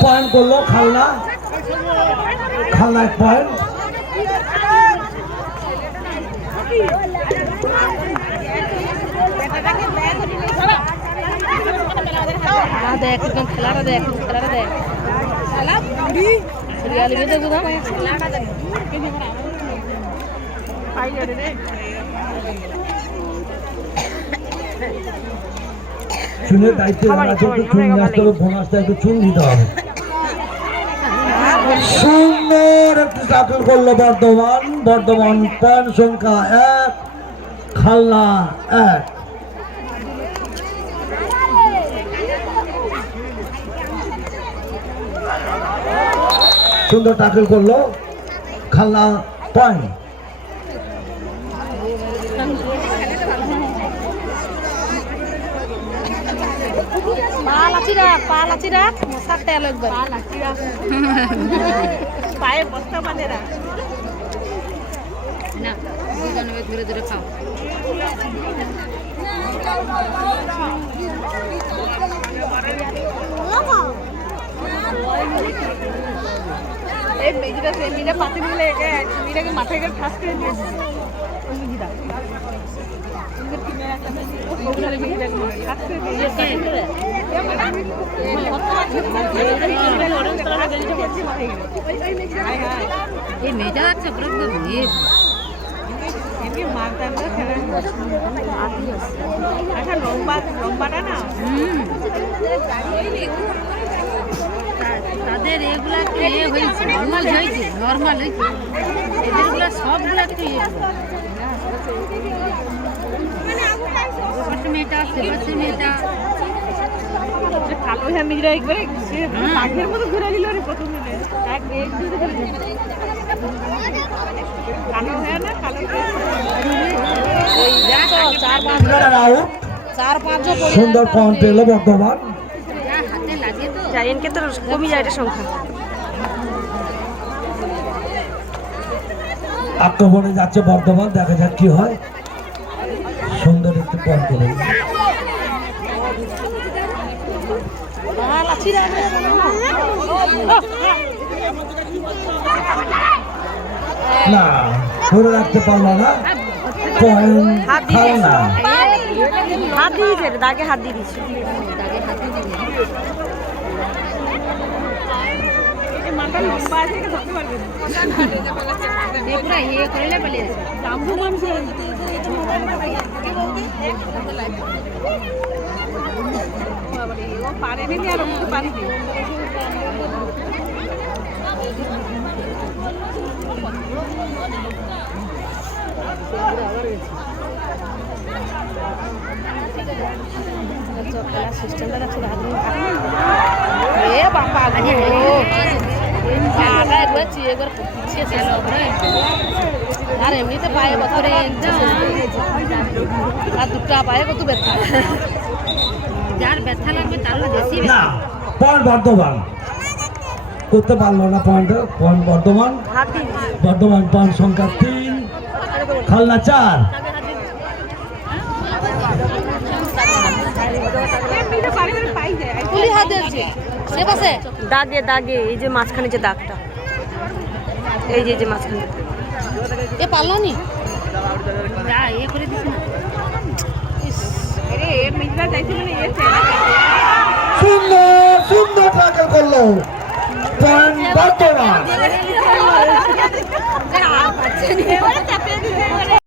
Point করল Khalna Khalna point দেখ চুনের দায়িত্বে যারা একটু চুন নিয়ে আসতে হবে ফোন আসতে একটু চুন দিতে হবে। সুন্দর একটি চাকরি করল বর্ধমান। বর্ধমান পয়েন্ট সংখ্যা এক খালনা এক। সুন্দর টাকল করল খালনা পয়েন্ট। পাল রাখ পাল রাখ মশার তেল একবার। পায়ে বস্তা বাঁধে না ধরে ধরে খাও। এই মেজিটা সে মিলে মিলে একে মাথায় করে ঠাস করে দিয়েছে ওই মেজিটা এই মেয়েটা আছে পুরো বিয়ে এমনি মারতাম না আচ্ছা লম্বা লম্বাটা না তাদের এগুলা একটু ইয়ে হয়েছে নর্মাল হয়েছে নর্মাল হয়েছে এদেরগুলা সবগুলা একটু ইয়ে পাশে মেয়েটা আছে পাশে মেয়েটা হ্যাঁ একবারে বাঘের মতো ঘুরে দিল রে প্রথম দিনে এক এক দুটো ঘুরে দিল। কালো হ্যাঁ না কালো চার পাঁচ চার পাঁচজন সুন্দর পয়েন্ট পেল বর্ধমান হাতে লাগিয়ে তো জায়েন্টকে তো কমই যায় এটা সংখ্যা। আক্রমণে যাচ্ছে বর্ধমান দেখা যাক কি হয়। সুন্দর একটি পয়েন্ট পেল পাল আছি রে না ধরে রাখতে পারল না। পয়েন্ট হাত দিয়ে খাও না। হাত দিয়ে দিয়েছে দাগে হাত দিয়ে দিচ্ছে। মাথা না পুরো ইয়ে করলে পালিয়ে আছে জাম্বু মানুষ পারেনি আর ওকে পারিনি সিস্টেমটা রাখছে এ বাবা গো একবার চিয়ে পিছিয়ে আর এমনিতে পায়ে বছরে আর দুটা পায়ে কত ব্যথা। যার ব্যথা লাগবে তার বেশি না পয়েন্ট বর্ধমান। করতে পারল না point point Bardhaman. Bardhaman point সংখ্যা তিন। খালনা চার। দাগে দাগে এই যে মাঝখানে যে দাগটা। এই যে এই যে মাঝখানে। এ পারল নি? সুন্দর সুন্দর টাকা করল টান বাড়তো না